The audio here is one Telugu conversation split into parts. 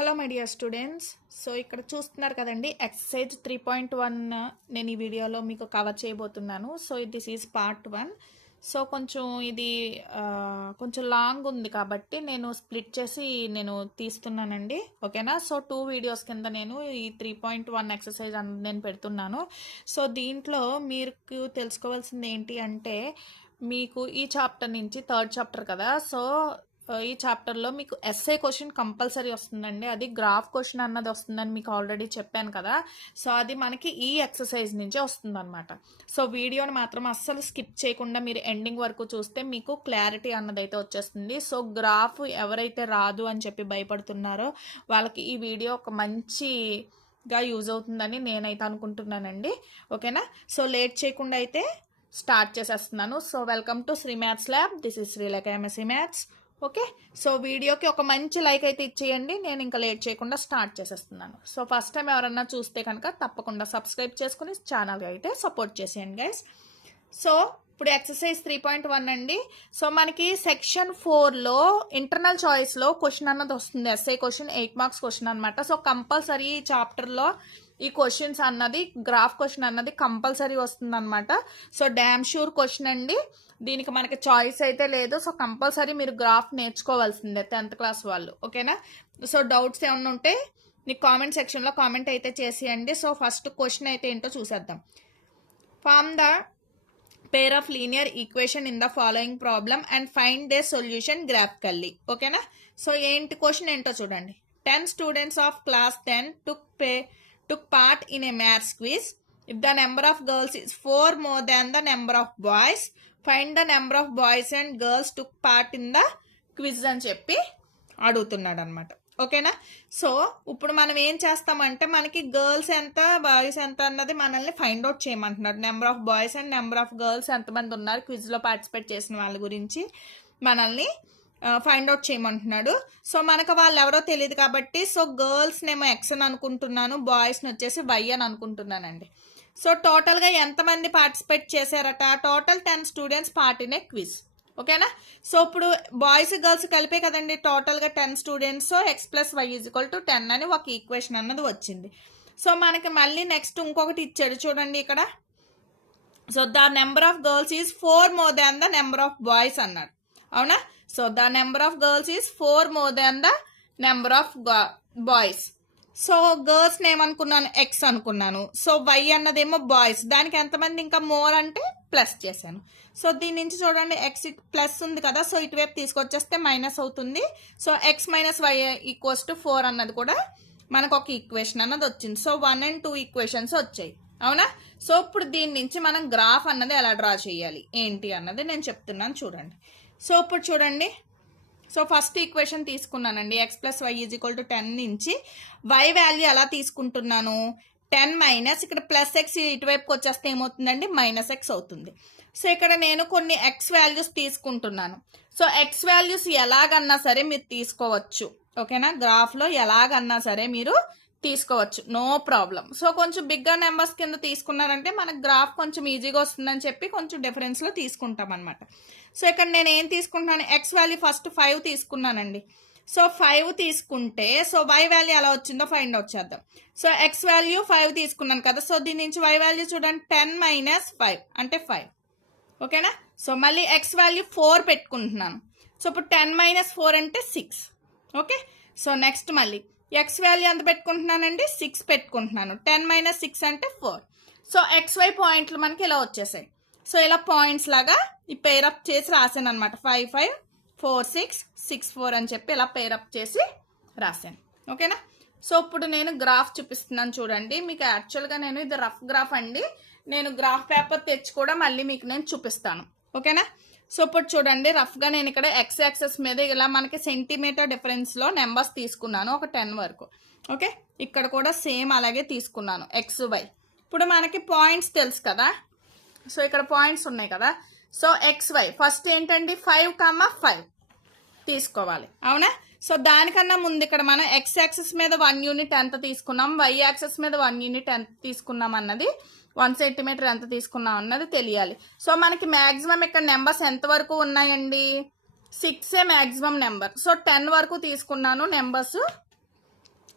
Hello my dear students. So ఇక్కడ చూస్తున్నారు కదండి, ఎక్సర్సైజ్ 3.1 నేను ఈ వీడియోలో మీకు కవర్ చేయబోతున్నాను. So this is part 1. So కొంచెం ఇది కొంచెం లాంగ్ ఉంది కాబట్టి నేను స్ప్లిట్ చేసి నేను తీస్తున్నానండి, ఓకేనా. సో 2 వీడియోస్ కింద నేను ఈ 3.1 ఎక్సర్సైజ్ అన్నది నేను పెడుతున్నాను. సో దీంట్లో మీకు తెలుసుకోవాల్సింది ఏంటి అంటే, మీకు ఈ చాప్టర్ నుంచి 3rd చాప్టర్ కదా, సో ఈ చాప్టర్లో మీకు ఎస్ఏ క్వశ్చన్ కంపల్సరీ వస్తుందండి. అది గ్రాఫ్ క్వశ్చన్ అన్నది వస్తుందని మీకు ఆల్రెడీ చెప్పాను కదా. సో అది మనకి ఈ ఎక్సర్సైజ్ నుంచే వస్తుందన్నమాట. సో వీడియోని మాత్రం అస్సలు స్కిప్ చేయకుండా మీరు ఎండింగ్ వరకు చూస్తే మీకు క్లారిటీ అన్నది అయితే వచ్చేస్తుంది. సో గ్రాఫ్ ఎవరైతే రాదు అని చెప్పి భయపడుతున్నారో వాళ్ళకి ఈ వీడియో ఒక మంచిగా యూజ్ అవుతుందని నేనైతే అనుకుంటున్నానండి, ఓకేనా. సో లేట్ చేయకుండా అయితే స్టార్ట్ చేసేస్తున్నాను. So welcome to Sri maths lab. This is Srilekha MSc maths, okay. So వీడియోకి ఒక మంచి లైక్ అయితే ఇచ్చేయండి. నేను ఇంకా లేట్ చేయకుండా స్టార్ట్ చేసేస్తున్నాను. సో ఫస్ట్ టైం ఎవరన్నా చూస్తే కనుక తప్పకుండా సబ్స్క్రైబ్ చేసుకుని ఛానల్కి అయితే సపోర్ట్ చేసేయండి గైస్. సో ఇప్పుడు ఎక్సర్సైజ్ 3.1 అండి. సో మనకి సెక్షన్ 4లో ఇంటర్నల్ చాయిస్లో క్వశ్చన్ అన్నది వస్తుంది. ఎస్ఐ క్వశ్చన్ 8 మార్క్స్ క్వశ్చన్ అనమాట. సో కంపల్సరీ ఈ చాప్టర్లో ఈ క్వశ్చన్స్ అన్నది గ్రాఫ్ క్వశ్చన్ అన్నది కంపల్సరీ వస్తుంది అనమాట. సో డ్యామ్ షూర్ క్వశ్చన్ అండి, దీనికి మనకి చాయిస్ అయితే లేదు. సో కంపల్సరీ మీరు గ్రాఫ్ నేర్చుకోవాల్సిందే 10th క్లాస్ వాళ్ళు, ఓకేనా. సో డౌట్స్ ఏమన్నా ఉంటే మీకు కామెంట్ సెక్షన్లో కామెంట్ అయితే చేసేయండి. సో ఫస్ట్ క్వశ్చన్ అయితే ఏంటో చూసేద్దాం. Form the pair of linear equation in the following problem and find their solution graphically, ఓకేనా. సో ఏంటి క్వశ్చన్ ఏంటో చూడండి. 10 students of class 10 took part in a maths quiz. If the number of girls is 4 more than the number of boys, find the number of boys and girls took part in the quiz అని చెప్పి అడుగుతున్నాడు అనమాట, ఓకేనా. సో ఇప్పుడు మనం ఏం చేస్తామంటే, మనకి గర్ల్స్ ఎంత బాయ్స్ ఎంత అన్నది మనల్ని ఫైండ్ అవుట్ చేయమంటున్నాడు. Number of boys and number of girls ఎంతమంది ఉన్నారు క్విజ్లో పార్టిసిపేట్ చేసిన వాళ్ళ గురించి మనల్ని ఫైండ్ అవుట్ చేయమంటున్నాడు. సో మనకు వాళ్ళు ఎవరో తెలియదు కాబట్టి, సో గర్ల్స్ నేమో ఎక్స్ అని అనుకుంటున్నాను, బాయ్స్ని వచ్చేసి వై అని అనుకుంటున్నానండి. సో టోటల్గా ఎంతమంది పార్టిసిపేట్ చేశారట? Total 10 students part in a quiz, ఓకేనా. సో ఇప్పుడు బాయ్స్ గర్ల్స్ కలిపే కదండి టోటల్గా 10 students. So x plus y is equal to 10 అని ఒక ఈక్వేషన్ అన్నది వచ్చింది. సో మనకి మళ్ళీ నెక్స్ట్ ఇంకొకటి ఇచ్చాడు చూడండి ఇక్కడ. So the number of girls is 4 more than the number of boys అన్నాడు, అవునా. So the number of girls is 4 more than the number of boys. So గర్ల్స్ని ఏమనుకున్నాను? ఎక్స్ అనుకున్నాను. సో వై అన్నదేమో బాయ్స్, దానికి ఎంతమంది ఇంకా మోర్ అంటే ప్లస్ చేశాను. సో దీని నుంచి చూడండి, ఎక్స్ ప్లస్ ఉంది కదా, సో ఇటువైపు తీసుకొచ్చేస్తే మైనస్ అవుతుంది. So x minus y equals to 4 అన్నది కూడా మనకు ఒక ఈక్వేషన్ అన్నది వచ్చింది. సో 1 and 2 ఈక్వేషన్స్ వచ్చాయి, అవునా. సో ఇప్పుడు దీని నుంచి మనం గ్రాఫ్ అన్నది ఎలా డ్రా చేయాలి ఏంటి అన్నది నేను చెప్తున్నాను చూడండి. సో ఇప్పుడు చూడండి, సో ఫస్ట్ ఈక్వేషన్ తీసుకున్నానండి, x plus y is equal to 10 నుంచి వై వాల్యూ ఎలా తీసుకుంటున్నాను? 10 మైనస్ ఇక్కడ ప్లస్ ఎక్స్ ఇటువైపుకి వచ్చేస్తే ఏమవుతుందండి? మైనస్ ఎక్స్ అవుతుంది. సో ఇక్కడ నేను కొన్ని ఎక్స్ వాల్యూస్ తీసుకుంటున్నాను. సో ఎక్స్ వాల్యూస్ ఎలాగన్నా సరే మీరు తీసుకోవచ్చు, ఓకేనా. గ్రాఫ్లో ఎలాగన్నా సరే మీరు తీసుకోవచ్చు, నో ప్రాబ్లం. సో కొంచెం బిగ్గర్ నెంబర్స్ కింద తీసుకున్నారంటే మనకు గ్రాఫ్ కొంచెం ఈజీగా వస్తుందని చెప్పి కొంచెం డిఫరెన్స్లో తీసుకుంటాం అనమాట. సో ఇక్కడ నేను ఏం తీసుకుంటున్నాను? ఎక్స్ వాల్యూ ఫస్ట్ 5 తీసుకున్నానండి. సో 5 తీసుకుంటే సో వై వాల్యూ ఎలా వచ్చిందో ఫైండ్ అవుట్ చేద్దాం. సో ఎక్స్ వాల్యూ 5 తీసుకున్నాను కదా, సో దీని నుంచి వై వాల్యూ చూడండి 10 మైనస్ 5 అంటే 5, ఓకేనా. సో మళ్ళీ ఎక్స్ వాల్యూ 4 పెట్టుకుంటున్నాను. సో ఇప్పుడు 10 మైనస్ 4 అంటే 6, ఓకే. సో నెక్స్ట్ మళ్ళీ ఎక్స్ వాల్యూ ఎంత పెట్టుకుంటున్నానండి? 6 పెట్టుకుంటున్నాను. 10 మైనస్ 6 అంటే 4. సో ఎక్స్వై పాయింట్లు మనకి ఇలా వచ్చేసాయి. సో ఇలా పాయింట్స్ లాగా ఈ పేరప్ చేసి రాశాను అనమాట. 5 5 4 6 6 4 అని చెప్పి ఇలా పేరప్ చేసి రాశాను, ఓకేనా. సో ఇప్పుడు నేను గ్రాఫ్ చూపిస్తున్నాను చూడండి. మీకు యాక్చువల్గా నేను ఇది రఫ్ గ్రాఫ్ అండి, నేను గ్రాఫ్ పేపర్ తెచ్చి కూడా మళ్ళీ మీకు నేను చూపిస్తాను, ఓకేనా. సో ఇప్పుడు చూడండి, రఫ్గా నేను ఇక్కడ ఎక్స్ యాక్సెస్ మీద ఇలా మనకి సెంటీమీటర్ డిఫరెన్స్లో నెంబర్స్ తీసుకున్నాను, ఒక 10 వరకు, ఓకే. ఇక్కడ కూడా సేమ్ అలాగే తీసుకున్నాను ఎక్స్ వై. ఇప్పుడు మనకి పాయింట్స్ తెలుసు కదా, సో ఇక్కడ పాయింట్స్ ఉన్నాయి కదా. సో ఎక్స్ వై ఫస్ట్ ఏంటండి 5,5 తీసుకోవాలి, అవునా. సో దానికన్నా ముందు ఇక్కడ మనం ఎక్స్ యాక్సెస్ మీద 1 యూనిట్ ఎంత తీసుకున్నాం, వై యాక్సెస్ మీద 1 యూనిట్ ఎంత తీసుకున్నాం అన్నది, 1 సెంటీమీటర్ ఎంత తీసుకున్నాం అన్నది తెలియాలి. సో మనకి మ్యాక్సిమం ఇక్కడ నెంబర్స్ ఎంతవరకు ఉన్నాయండి? 6 మ్యాక్సిమం నెంబర్. సో 10 వరకు తీసుకున్నాను నెంబర్స్.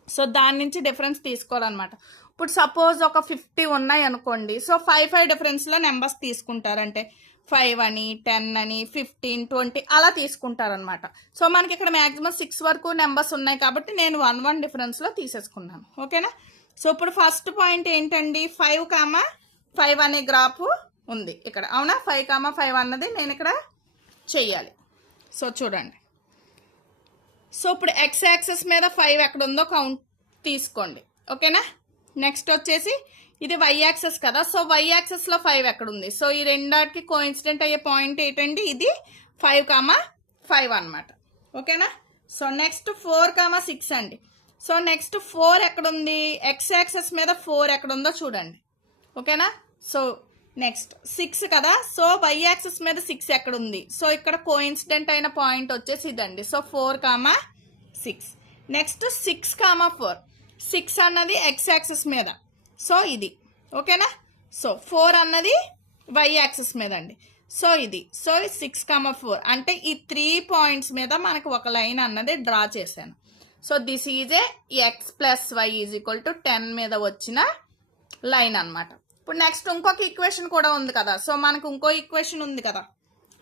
సో దాని నుంచి డిఫరెన్స్ తీసుకోవాలన్నమాట. ఇప్పుడు సపోజ్ ఒక 50 ఉన్నాయి అనుకోండి. సో 5 డిఫరెన్స్లో నెంబర్స్ తీసుకుంటారంటే 5 అని, 10 అని, 15, 20 అలా తీసుకుంటారనమాట. సో మనకి ఇక్కడ మ్యాక్సిమం 6 వరకు నెంబర్స్ ఉన్నాయి కాబట్టి నేను 1 డిఫరెన్స్లో తీసేసుకున్నాను. ఓకేనా. సో ఇప్పుడు ఫస్ట్ పాయింట్ ఏంటండి, 5, అనే గ్రాఫ్ ఉంది ఇక్కడ. అవునా, 5, అన్నది నేను ఇక్కడ చెయ్యాలి. సో చూడండి. సో ఇప్పుడు ఎక్స్ యాక్సెస్ మీద 5 ఎక్కడ ఉందో కౌంట్ తీసుకోండి. ఓకేనా. నెక్స్ట్ వచ్చేసి ఇది వై యాక్సెస్ కదా. సో వై యాక్సెస్లో 5 ఎక్కడ ఉంది. సో ఈ రెండాటికి కోఇన్సిడెంట్ అయ్యే పాయింట్ ఏంటండి, ఇది 5, అనమాట. ఓకేనా. సో నెక్స్ట్ 4, 6 అండి. సో నెక్స్ట్ 4 ఎక్కడుంది, ఎక్స్ యాక్సెస్ మీద 4 ఎక్కడ ఉందో చూడండి. ఓకేనా. సో నెక్స్ట్ 6 కదా. సో వై యాక్సెస్ మీద 6 ఎక్కడ ఉంది. సో ఇక్కడ కోఇన్సిడెంట్ అయిన పాయింట్ వచ్చేసి ఇదండి. సో 4, 6. నెక్స్ట్ 6, 4. 6 అన్నది ఎక్స్ యాక్సెస్ మీద. సో ఇది. ఓకేనా. సో 4 అన్నది వై యాక్సెస్ మీద అండి. సో ఇది. సో 6, 4 అంటే ఈ 3 పాయింట్స్ మీద మనకు ఒక లైన్ అన్నది డ్రా చేశాను. So this is a x plus y is equal to 10 మీద వచ్చిన లైన్ అనమాట. ఇప్పుడు నెక్స్ట్ ఇంకొక ఈక్వేషన్ కూడా ఉంది కదా. సో మనకు ఇంకో ఈక్వేషన్ ఉంది కదా.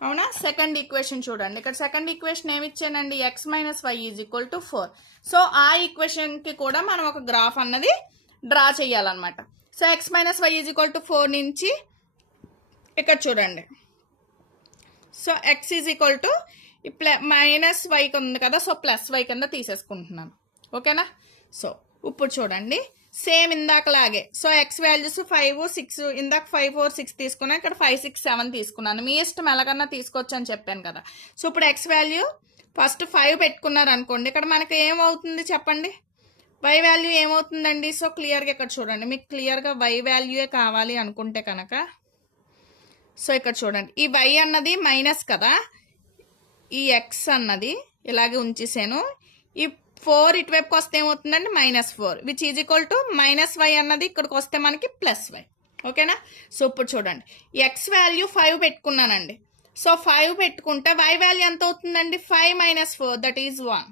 అవునా. సెకండ్ ఈక్వేషన్ చూడండి. ఇక్కడ సెకండ్ ఈక్వేషన్ ఏమి ఇచ్చానండి, x minus y is equal to 4. So ఆ ఈక్వేషన్కి కూడా మనం ఒక గ్రాఫ్ అన్నది డ్రా చేయాలన్నమాట. So x minus y is equal to 4 నుంచి ఇక్కడ చూడండి. So x is equal to minus వైకి ఉంది కదా. సో ప్లస్ వై కింద తీసేసుకుంటున్నాను. ఓకేనా. సో ఇప్పుడు చూడండి, సేమ్ ఇందాకలాగే. సో ఎక్స్ వాల్యూస్ 5, 6, ఇందాక 5, 4, 6 తీసుకున్నాను. ఇక్కడ 5, 6, 7 తీసుకున్నాను. మీ ఇష్టం ఎలాగన్నా తీసుకోవచ్చు అని చెప్పాను కదా. సో ఇప్పుడు ఎక్స్ వాల్యూ ఫస్ట్ 5 పెట్టుకున్నారు అనుకోండి. ఇక్కడ మనకి ఏమవుతుంది చెప్పండి, వై వాల్యూ ఏమవుతుందండి. సో క్లియర్గా ఇక్కడ చూడండి, మీకు క్లియర్గా వై వాల్యూయే కావాలి అనుకుంటే కనుక సో ఇక్కడ చూడండి, ఈ వై అన్నది మైనస్ కదా, ఈ ఎక్స్ అన్నది ఇలాగే ఉంచేసాను. ఈ 4 ఇటువైపుకి వస్తే ఏమవుతుందండి, -4 which is equal to -y అన్నది ఇక్కడికి వస్తే మనకి +y. ఓకేనా. సో ఇప్పుడు చూడండి, ఎక్స్ వాల్యూ 5 పెట్టుకున్నానండి. సో 5 పెట్టుకుంటే వై వాల్యూ ఎంత అవుతుందండి, 5 - 4 that is 1.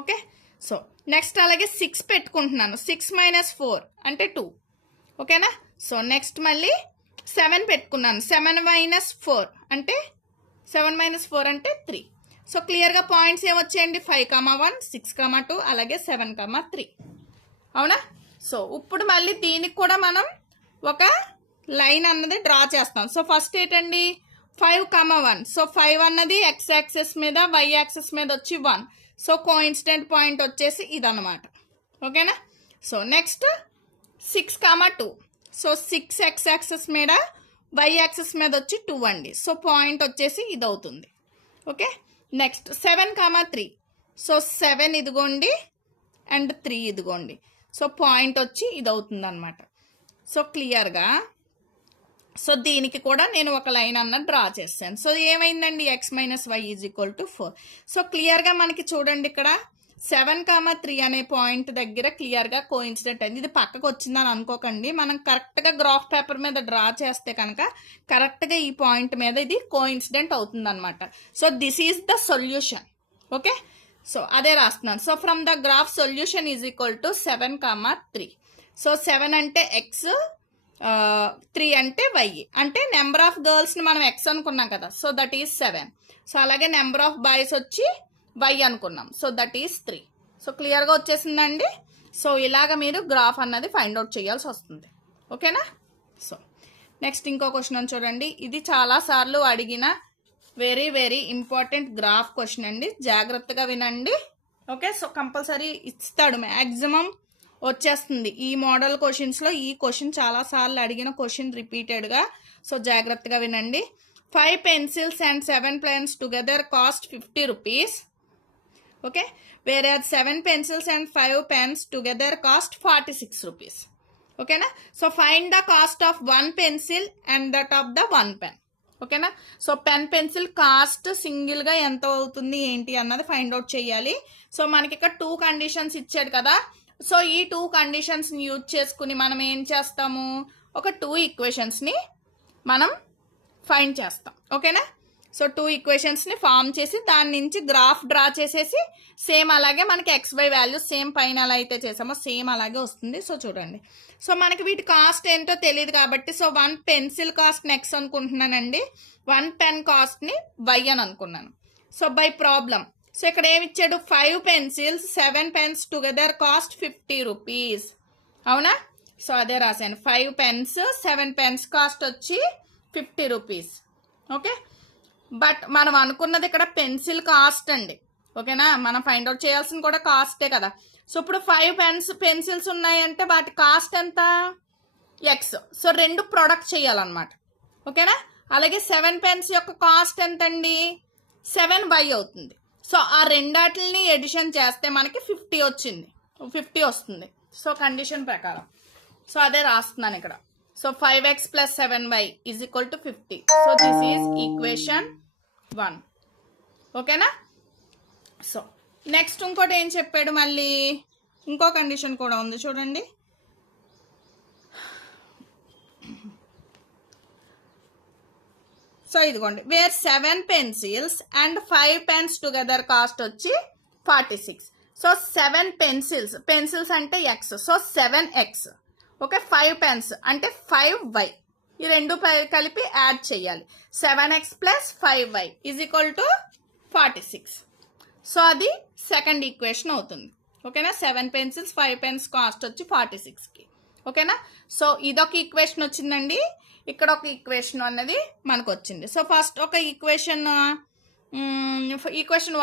Okay. So next అలాగే 6 పెట్టుకుంటున్నాను. 6 - 4 అంటే 2. ఓకేనా. సో నెక్స్ట్ మళ్ళీ 7 పెట్టుకున్నాను. 7 - 4 అంటే 3. సో క్లియర్గా పాయింట్స్ ఏమొచ్చాయండి, 5, 1, 6, 2 అలాగే 7, 3. అవునా. సో ఇప్పుడు మళ్ళీ దీనికి కూడా మనం ఒక లైన్ అన్నది డ్రా చేస్తాం. సో ఫస్ట్ ఏంటండి, 5, 1. సో 5 అన్నది ఎక్స్ యాక్సెస్ మీద, వై యాక్సెస్ మీద వచ్చి 1. సో కోఇన్సిడెంట్ పాయింట్ వచ్చేసి ఇదన్నమాట. ఓకేనా. So next 6, 2. So 6 X access మీద, వై యాక్సెస్ మీద వచ్చి 2 అండి. సో పాయింట్ వచ్చేసి ఇది అవుతుంది. ఓకే. నెక్స్ట్ 7, 3. సో 7 ఇదిగోండి అండ్ 3 ఇదిగోండి. సో పాయింట్ వచ్చి ఇది అవుతుంది అనమాట. సో క్లియర్గా సో దీనికి కూడా నేను ఒక లైన్ అన్నది డ్రా చేస్తాను. సో ఏమైందండి, x minus y is equal to 4. So క్లియర్గా మనకి చూడండి ఇక్కడ 7, 3 అనే పాయింట్ దగ్గర క్లియర్గా కోఇన్సిడెంట్ అయింది. ఇది పక్కకు వచ్చిందని అనుకోకండి, మనం కరెక్ట్గా గ్రాఫ్ పేపర్ మీద డ్రా చేస్తే కనుక కరెక్ట్గా ఈ పాయింట్ మీద ఇది కోఇన్సిడెంట్ అవుతుంది అనమాట. So this is the solution. Okay. So అదే రాస్తున్నాను. So from the graph solution is equal to 7, 3. So 7 అంటే ఎక్స్, 3 అంటే వై. అంటే నెంబర్ ఆఫ్ గర్ల్స్ని మనం ఎక్స్ అనుకున్నాం కదా. So that is 7. సో అలాగే నెంబర్ ఆఫ్ బాయ్స్ వచ్చి వై అనుకున్నాం. So that is 3. సో క్లియర్గా వచ్చేసిందండి. సో ఇలాగ మీరు గ్రాఫ్ అన్నది ఫైండ్ అవుట్ చేయాల్సి వస్తుంది. ఓకేనా. సో నెక్స్ట్ ఇంకో క్వశ్చన్ చూడండి. ఇది చాలాసార్లు అడిగిన very very important graph question అండి. జాగ్రత్తగా వినండి. ఓకే. సో కంపల్సరీ ఇస్తాడు, మ్యాక్సిమం వచ్చేస్తుంది ఈ మోడల్ క్వశ్చన్స్లో. ఈ క్వశ్చన్ చాలాసార్లు అడిగిన క్వశ్చన్ రిపీటెడ్గా. సో జాగ్రత్తగా వినండి. 5 pencils and 7 pens together cost 50 rupees. Okay, whereas 7 pencils and 5 pens together cost 46 rupees. Okay na. So find the cost of 1 pencil and that of the 1 pen. Okay na. So pen pencil cost single ga enta avutundi enti annadi find out cheyali. So manaki ikkada 2 conditions ichchadu kada. So ee 2 conditions ni use cheskuni manam em chestamu, oka 2 equations ni manam find చేస్తాం. ఓకేనా. సో 2 ఈక్వేషన్స్ని ఫామ్ చేసి దాని నుంచి గ్రాఫ్ డ్రా చేసేసి సేమ్ అలాగే మనకి XY వాల్యూస్ సేమ్ పైన ఎలా అయితే చేసామో సేమ్ అలాగే వస్తుంది. సో చూడండి, సో మనకి వీటి కాస్ట్ ఏంటో తెలియదు కాబట్టి సో 1 పెన్సిల్ కాస్ట్ని X అనుకుంటున్నానండి, 1 పెన్ కాస్ట్ని Y అని అనుకున్నాను. సో బై ప్రాబ్లం సో ఇక్కడ ఏమి ఇచ్చాడు, 5 pencils 7 pens together cost 50 rupees. అవునా? సో అదే రాశాను, 5 పెన్స్ 7 పెన్స్ కాస్ట్ వచ్చి 50 రూపీస్. ఓకే, బట్ మనం అనుకున్నది ఇక్కడ పెన్సిల్ కాస్ట్ అండి. ఓకేనా, మనం ఫైండ్ అవుట్ చేయాల్సింది కూడా కాస్టే కదా. సో ఇప్పుడు 5 పెన్సిల్స్ ఉన్నాయంటే వాటి కాస్ట్ ఎంత, X. సో 2 ప్రొడక్ట్ చేయాలన్నమాట. ఓకేనా, అలాగే 7 పెన్స్ యొక్క కాస్ట్ ఎంత అండి, 7Y అవుతుంది. సో ఆ రెండాటిని ఎడిషన్ చేస్తే మనకి 50 వస్తుంది. సో కండిషన్ ప్రకారం సో అదే రాస్తున్నాను ఇక్కడ. So 5X + 7Y = 50. So this is equation 1. ఓకేనా. సో నెక్స్ట్ ఇంకోటి ఏం చెప్పాడు, మళ్ళీ ఇంకో కండిషన్ కూడా ఉంది చూడండి. సో ఇదిగోండి, where 7 pencils and 5 pens together cost వచ్చి 46. సో 7 పెన్సిల్స్ అంటే X, so 7X. Okay, 5 pens అంటే 5Y. ఈ రెండు కలిపి యాడ్ చేయాలి. 7X + 5Y = 46. సో అది సెకండ్ ఈక్వేషన్ అవుతుంది. ఓకేనా, 7 పెన్సిల్స్ 5 పెన్స్ కాస్ట్ వచ్చి 46కి. ఓకేనా, సో ఇదొక ఈక్వేషన్ వచ్చిందండి, ఇక్కడ ఒక ఈక్వేషన్ అన్నది మనకు వచ్చింది. సో ఫస్ట్ ఒక ఈక్వేషన్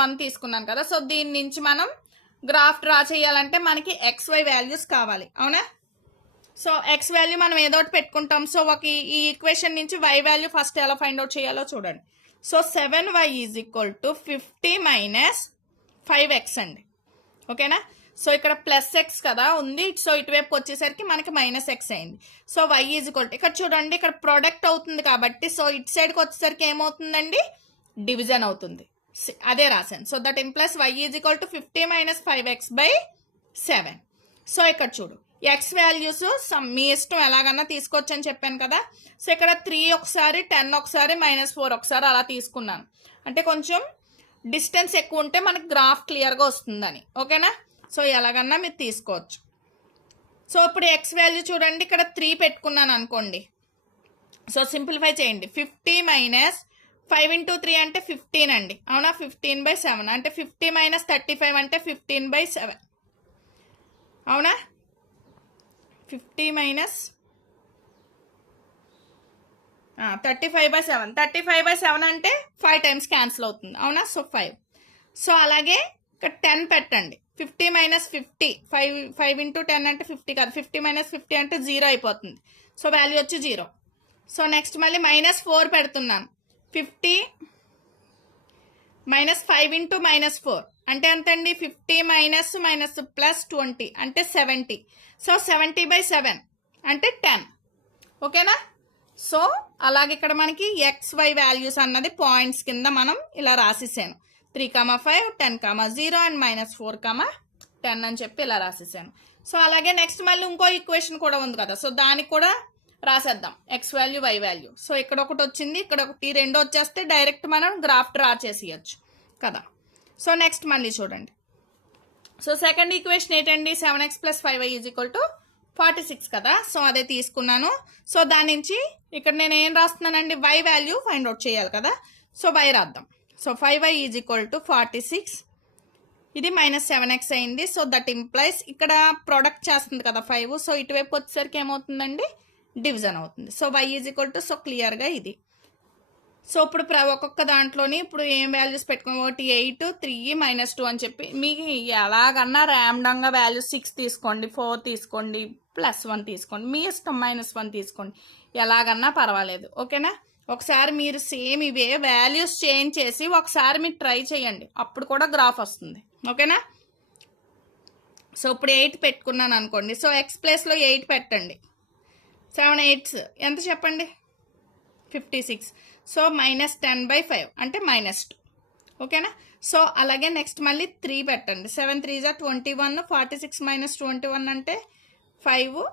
1 తీసుకున్నాను కదా. సో దీని నుంచి మనం గ్రాఫ్ డ్రా చేయాలంటే మనకి XY వాల్యూస్ కావాలి. అవునా, సో X వాల్యూ మనం ఏదో ఒకటి పెట్టుకుంటాం. సో ఈ ఈక్వేషన్ నుంచి Y వాల్యూ ఫస్ట్ ఎలా ఫైండ్ అవుట్ చేయాలో చూడండి. సో 7Y = 50 - 5X అండి. ఓకేనా, సో ఇక్కడ +X కదా ఉంది, సో ఇటువైపు వచ్చేసరికి మనకి -X అయింది. సో Y = ఇక్కడ చూడండి, ఇక్కడ ప్రొడక్ట్ అవుతుంది కాబట్టి సో ఇటు సైడ్కి వచ్చేసరికి ఏమవుతుందండి, డివిజన్ అవుతుంది. అదే రాశాను. So that implies Y = 50 - 5X/7. So ఇక్కడ చూడు, X వాల్యూస్ మీ ఇష్టం ఎలాగన్నా తీసుకోవచ్చు అని చెప్పాను కదా. సో ఇక్కడ 3 ఒకసారి, 10 ఒకసారి, -4 ఒకసారి అలా తీసుకున్నాను. అంటే కొంచెం డిస్టెన్స్ ఎక్కువ ఉంటే మనకి గ్రాఫ్ క్లియర్గా వస్తుందని. ఓకేనా, సో ఎలాగన్నా మీరు తీసుకోవచ్చు. సో ఇప్పుడు X వాల్యూ చూడండి, ఇక్కడ 3 పెట్టుకున్నాను అనుకోండి. సో సింప్లిఫై చేయండి. 50 - 5 × 3 అంటే 15 అండి. అవునా, 15/7 అంటే 50 - 35 అంటే 15/7. అవునా, 50 - 35/7. 35/7 అంటే 5 టైమ్స్ క్యాన్సిల్ అవుతుంది. అవునా, సో 5. సో అలాగే ఇక్కడ 10 పెట్టండి. 50 - 50, 5 × 10 అంటే 50 కాదు, 50 - 50 అంటే 0 అయిపోతుంది. సో వాల్యూ వచ్చి 0. సో నెక్స్ట్ మళ్ళీ -4 పెడుతున్నాను. 50 - 5 × -4 అంటే ఎంత అండి, 50 - +20 అంటే 70. సో 70/7 అంటే 10. ఓకేనా, సో అలాగే ఇక్కడ మనకి XY వాల్యూస్ అన్నది పాయింట్స్ కింద మనం ఇలా రాసేసాను. 3, 5, 10, 0 అండ్ -4, 10 అని చెప్పి ఇలా రాసేసాను. సో అలాగే నెక్స్ట్ మళ్ళీ ఇంకో ఈక్వేషన్ కూడా ఉంది కదా. సో దానికి కూడా రాసేద్దాం, X value Y value. So ఇక్కడ ఒకటి వచ్చింది, ఇక్కడ ఒకటి, 2 వచ్చేస్తే డైరెక్ట్ మనం గ్రాఫ్ డ్రా చేసేయచ్చు కదా. సో నెక్స్ట్ మళ్ళీ చూడండి. సో సెకండ్ ఈక్వేషన్ ఏంటండి, 7X + 5Y = 46 కదా. సో అదే తీసుకున్నాను. సో దాని నుంచి ఇక్కడ నేను ఏం రాస్తున్నానండి, Y వాల్యూ ఫైండ్ అవుట్ చేయాలి కదా. సో Y రాద్దాం. So 5Y = 46. ఇది -7X అయింది. సో దట్ ఇంప్లైస్ ఇక్కడ ప్రొడక్ట్ చేస్తుంది కదా 5. సో ఇటువైపు వచ్చేసరికి ఏమవుతుందండి, డివిజన్ అవుతుంది. సో Y = సో క్లియర్గా ఇది. సో ఇప్పుడు ఒక్కొక్క దాంట్లోని ఇప్పుడు ఏం వాల్యూస్ పెట్టుకుని, ఒకటి 8, 3, -2 అని చెప్పి మీకు ఎలాగన్నా ర్యాండమ్గా వాల్యూస్ 6 తీసుకోండి, 4 తీసుకోండి, +1 తీసుకోండి, మీ ఇష్టం, -1 తీసుకోండి, ఎలాగన్నా పర్వాలేదు. ఓకేనా, ఒకసారి మీరు సేమ్ ఇవే వాల్యూస్ చేంజ్ చేసి ఒకసారి మీరు ట్రై చేయండి, అప్పుడు కూడా గ్రాఫ్ వస్తుంది. ఓకేనా, సో ఇప్పుడు 8 పెట్టుకున్నాను అనుకోండి. సో X ప్లేస్లో 8 పెట్టండి. 7 8s ఎంత చెప్పండి, 56. సో -10/5 అంటే -2. ఓకేనా, సో అలాగే నెక్స్ట్ మళ్ళీ 3 పెట్టండి. 7 3s 21, 46 - 21 అంటే 5,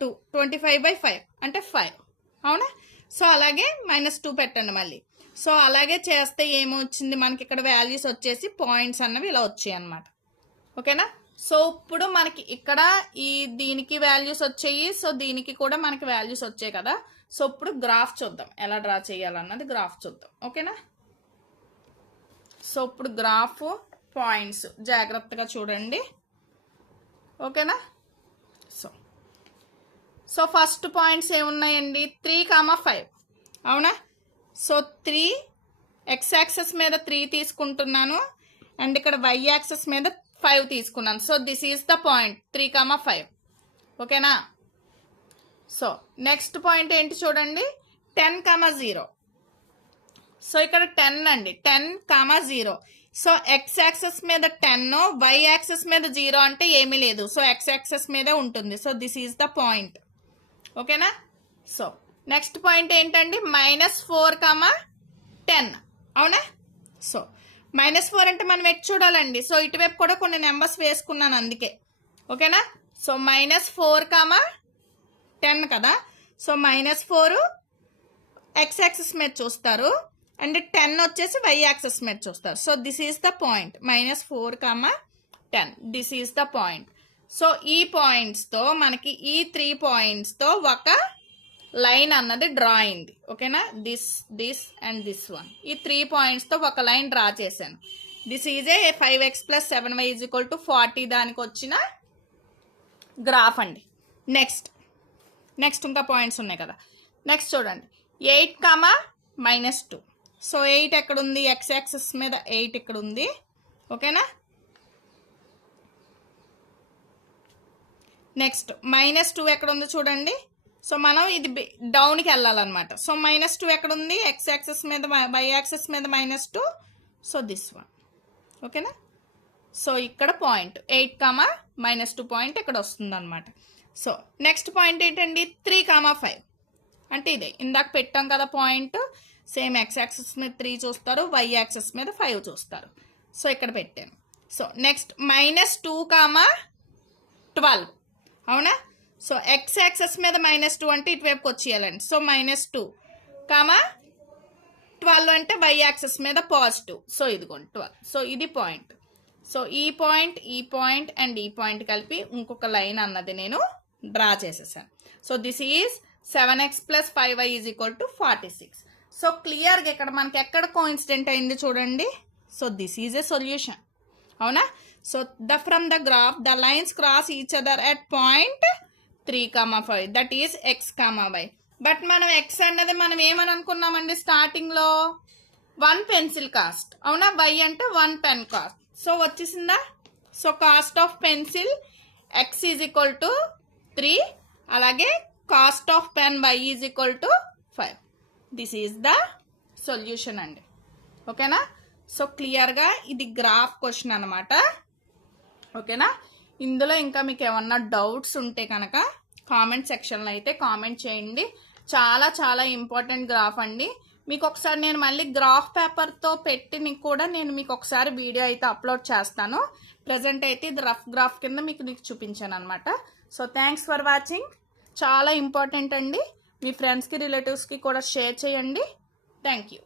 2, 25/5 అంటే 5. అవునా, సో అలాగే -2 పెట్టండి మళ్ళీ. సో అలాగే చేస్తే ఏమొచ్చింది మనకి ఇక్కడ వాల్యూస్ వచ్చేసి పాయింట్స్ అన్నవి ఇలా వచ్చాయి అన్నమాట. ఓకేనా. సో ఇప్పుడు మనకి ఇక్కడ ఈ దీనికి వాల్యూస్ వచ్చాయి, సో దీనికి కూడా మనకి వాల్యూస్ వచ్చాయి కదా. సో ఇప్పుడు గ్రాఫ్ చూద్దాం, ఎలా డ్రా చేయాలన్నది గ్రాఫ్ చూద్దాం. ఓకేనా. సో ఇప్పుడు గ్రాఫ్ పాయింట్స్ జాగ్రత్తగా చూడండి. ఓకేనా. సో ఫస్ట్ పాయింట్స్ ఏమున్నాయండి, 3, 5 అవునా. సో 3 ఎక్స్ యాక్సెస్ మీద 3 తీసుకుంటున్నాను అండ్ ఇక్కడ వై యాక్సెస్ మీద 5 తీసుకున్నాను. So this is the point 3, 5. ఓకేనా. సో నెక్స్ట్ పాయింట్ ఏంటి చూడండి, 10, 0. సో ఇక్కడ 10 అండి, 10, 0. సో ఎక్స్ యాక్సెస్ మీద 10, వై యాక్సెస్ మీద 0 అంటే ఏమీ లేదు. సో ఎక్స్ యాక్సెస్ మీదే ఉంటుంది. So this is the point. ఓకేనా. సో నెక్స్ట్ పాయింట్ ఏంటండి, -4, 10 అవునా. సో -4 అంటే మనం ఎటు చూడాలండి, సో ఇటువైపు కూడా కొన్ని నెంబర్స్ వేసుకున్నాను అందుకే. ఓకేనా. సో -4, 10 కదా. సో -4 ఎక్స్ యాక్సెస్ మీద చూస్తారు అండ్ 10 వచ్చేసి వై యాక్సెస్ మీద చూస్తారు. So this is the point, -4, 10. This is the point. So ఈ పాయింట్స్తో మనకి ఈ 3 పాయింట్స్తో ఒక లైన్ అన్నది డ్రా అయింది. ఓకేనా. దిస్ అండ్ దిస్ వన్, ఈ 3 పాయింట్స్తో ఒక లైన్ డ్రా చేశాను. This is A 5x + 7y = 40 దానికి వచ్చిన గ్రాఫ్ అండి. నెక్స్ట్ ఇంకా పాయింట్స్ ఉన్నాయి కదా. నెక్స్ట్ చూడండి, 8, -2. సో 8 ఎక్కడ ఉంది, ఎక్స్ యాక్సెస్ మీద 8 ఇక్కడ ఉంది. ఓకేనా. నెక్స్ట్ -2 ఎక్కడ ఉంది చూడండి. సో మనం ఇది డౌన్కి వెళ్ళాలన్నమాట. సో -2 ఎక్కడ ఉంది, ఎక్స్ యాక్సెస్ మీద వై యాక్సెస్ మీద -2. So this one. ఓకేనా. సో ఇక్కడ పాయింట్ 8, -2 పాయింట్ ఇక్కడ వస్తుంది అనమాట. సో నెక్స్ట్ పాయింట్ ఏంటండి, 3, 5 అంటే ఇదే ఇందాక పెట్టాం కదా పాయింట్. సేమ్ ఎక్స్ యాక్సెస్ మీద 3 చూస్తారు, వై యాక్సెస్ మీద 5 చూస్తారు. సో ఇక్కడ పెట్టాను. సో నెక్స్ట్ -2, 12 అవునా. సో ఎక్స్ యాక్సెస్ మీద -2 అంటే ఇటువైపుకి వచ్చేయాలండి. సో -2, 12 అంటే వై యాక్సెస్ మీద పాజిటివ్. సో ఇదిగోండి 12. సో ఇది పాయింట్. సో ఈ పాయింట్ అండ్ ఈ పాయింట్ కలిపి ఇంకొక లైన్ అన్నది నేను డ్రా చేసేసాను. So this is 7x + 5y = 46. So క్లియర్గా ఇక్కడ మనకి ఎక్కడ కోఇన్సిడెంట్ అయింది చూడండి. So this is a solution అవునా. So from the graph the lines cross each other at point 3, 5 that is x, y. But మనం x అన్నది మనం ఏమని అనుకున్నామండి స్టార్టింగ్లో, 1 పెన్సిల్ కాస్ట్ అవునా. y అంటే 1 పెన్ కాస్ట్. సో వచ్చేసిందా. So cost of pencil x = 3, అలాగే cost of pen y = 5. This is the solution అండి. ఓకేనా. సో క్లియర్గా ఇది గ్రాఫ్ క్వశ్చన్ అనమాట. ఓకేనా. ఇందులో ఇంకా మీకు ఏమన్నా డౌట్స్ ఉంటే కనుక కామెంట్ సెక్షన్లో అయితే కామెంట్ చేయండి. చాలా ఇంపార్టెంట్ గ్రాఫ్ అండి. మీకు ఒకసారి నేను మళ్ళీ గ్రాఫ్ పేపర్తో పెట్టి కూడా నేను మీకు ఒకసారి వీడియో అయితే అప్లోడ్ చేస్తాను. ప్రజెంట్ అయితే ఇది రఫ్ గ్రాఫ్ కింద మీకు చూపించాను అనమాట. So thanks for watching. చాలా ఇంపార్టెంట్ అండి. మీ ఫ్రెండ్స్కి రిలేటివ్స్కి కూడా షేర్ చేయండి. Thank you.